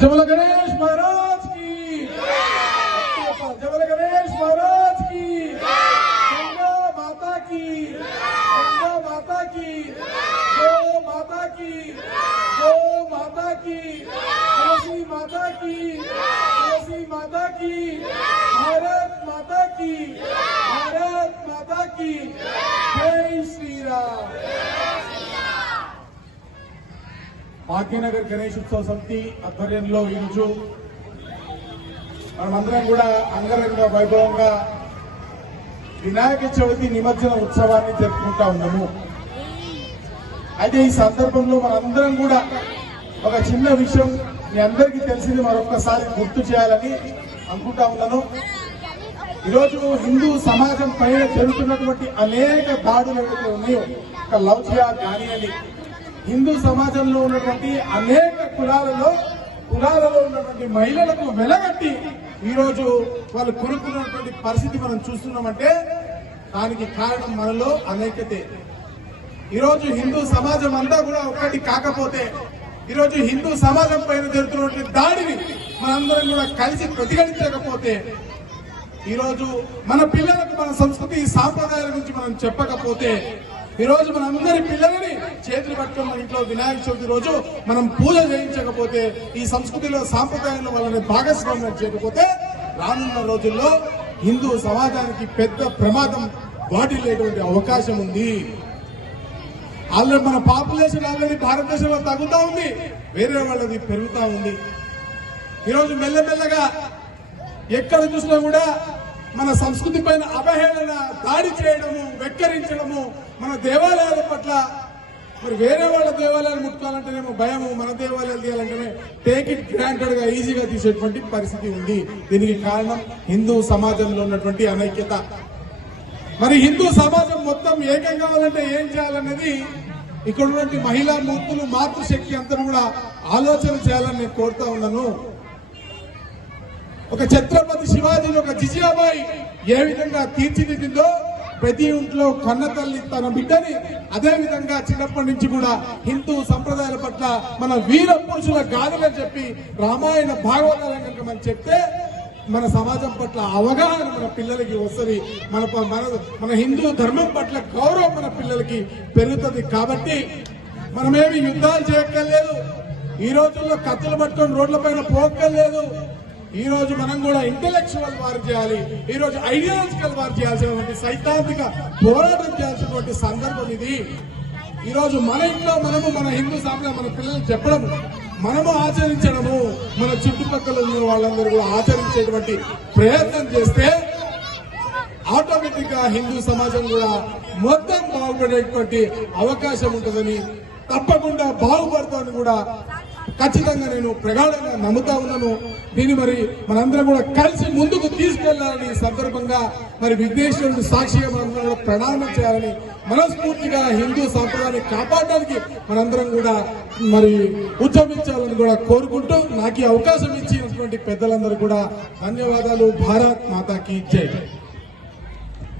जबल गणेश महाराज की। जबल गणेश महाराज की। गंगा माता की। गंगा माता की। गो माता की। गो माता की। तुलसी माता की। तुलसी माता की। భాగ్యనగర్ గణేష్ ఉత్సవ సమితి ఆధ్వర్యంలో ఈరోజు మనమందరం కూడా అంగరంగ వైభవంగా వినాయక చవితి నిమజ్జన ఉత్సవాన్ని జరుపుకుంటా ఉన్నాము. అయితే ఈ సందర్భంలో మనందరం కూడా ఒక చిన్న విషయం మీ అందరికీ తెలిసింది మరొకసారి గుర్తు చేయాలని అనుకుంటా ఉన్నాను. ఈరోజు హిందూ సమాజం పైన జరుగుతున్నటువంటి అనేక దాడులు ఏవైతే ఉన్నాయో ఒక లవ్ జిహాద్ కానివ్వండి హిందూ సమాజంలో ఉన్నటువంటి అనేక కులాలలో కులాలలో ఉన్నటువంటి మహిళలకు వెలగట్టి ఈరోజు వాళ్ళు కొనుక్కున్నటువంటి పరిస్థితి మనం చూస్తున్నామంటే దానికి కారణం మనలో అనేకతే. ఈరోజు హిందూ సమాజం అంతా కూడా ఒకటి కాకపోతే ఈరోజు హిందూ సమాజం పైన జరుగుతున్నటువంటి దాడిని మనందరం కూడా కలిసి ప్రతిఘటించకపోతే ఈరోజు మన పిల్లలకు మన సంస్కృతి సాంప్రదాయాల గురించి మనం చెప్పకపోతే ఈ రోజు మన అందరి పిల్లలని చేతులు పట్టుకొని మన ఇంట్లో వినాయక చవితి రోజు మనం పూజ చేయించకపోతే ఈ సంస్కృతిలో సాంప్రదాయంలో వాళ్ళని భాగస్వామ్యం చేయకపోతే రానున్న రోజుల్లో హిందూ సమాజానికి పెద్ద ప్రమాదం వాటిల్లేటువంటి అవకాశం ఉంది. ఆల్రెడీ మన పాపులేషన్ ఆల్రెడీ భారతదేశంలో తగ్గుతా ఉంది. వేరే వాళ్ళది పెరుగుతా ఉంది. ఈరోజు మెల్లమెల్లగా ఎక్కడ చూసినా కూడా మన సంస్కృతి పైన అవహేళన దాడి చేయడము వెక్కరించడము మన దేవాలయాల పట్ల మరి వేరే వాళ్ళ దేవాలయాలు ముట్టుకోవాలంటేనేమో భయము మన దేవాలయాలు తీయాలంటేనే టేక్ ఇట్ గ్రాంటెడ్గా ఈజీగా తీసేటువంటి పరిస్థితి ఉంది. దీనికి కారణం హిందూ సమాజంలో ఉన్నటువంటి అనైక్యత. మరి హిందూ సమాజం మొత్తం ఏకం కావాలంటే ఏం చేయాలనేది ఇక్కడ ఉన్నటువంటి మహిళా మూర్తులు మాతృశక్తి అంతా కూడా ఆలోచన చేయాలని నేను కోరుతా ఉన్నాను. ఒక ఛత్రపతి శివాజీని ఒక జిజియాబాయి ఏ విధంగా తీర్చిదిద్దిందో ప్రతి ఇంట్లో కన్న తల్లి తన బిడ్డని అదే విధంగా చిన్నప్పటి నుంచి కూడా హిందూ సంప్రదాయాల పట్ల మన వీర పురుషుల గాథలని చెప్పి రామాయణ భాగవతాలను కనుక మనం చెప్తే మన సమాజం పట్ల అవగాహన మన పిల్లలకి వస్తుంది. మన మన మన హిందూ ధర్మం పట్ల గౌరవం మన పిల్లలకి పెరుగుతుంది కాబట్టి మనమేమి యుద్ధాలు చేయక్కర్లేదు. ఈ రోజుల్లో కత్తులు పట్టుకొని రోడ్ల పైన పోక్కర్లేదు. ఈ రోజు మనం కూడా ఇంటెలెక్చువల్ వారు చేయాలి. ఈ రోజు ఐడియాలజికల్ వార్ చేయాల్సినటువంటి సైద్ధాంతిక పోరాటం చేయాల్సినటువంటి సందర్భం ఇది. ఈ రోజు మన ఇంట్లో మనము మన హిందూ సాంప్రదాయం మన పిల్లలు చెప్పడము మనము ఆచరించడము మన చుట్టుపక్కల ఉన్న వాళ్ళందరూ కూడా ఆచరించేటువంటి ప్రయత్నం చేస్తే ఆటోమేటిక్గా హిందూ సమాజం కూడా మొత్తం బాగుపడేటువంటి అవకాశం ఉంటుందని తప్పకుండా బాగుపడతామని కూడా ఖచ్చితంగా నేను ప్రగాఢంగా నమ్ముతా ఉన్నాను. దీన్ని మరి మనందరం కూడా కలిసి ముందుకు తీసుకెళ్ళాలని సందర్భంగా మరి విఘ్నేశ్వరుడు సాక్షిగా మనందరం కూడా ప్రణామం చేయాలని మనస్ఫూర్తిగా హిందూ సంప్రదాయాన్ని కాపాడడానికి మనందరం కూడా మరి ఉద్యమించాలని కూడా కోరుకుంటూ నాకు ఈ అవకాశం ఇచ్చినటువంటి పెద్దలందరూ కూడా ధన్యవాదాలు. భారత్ మాతాకి జై.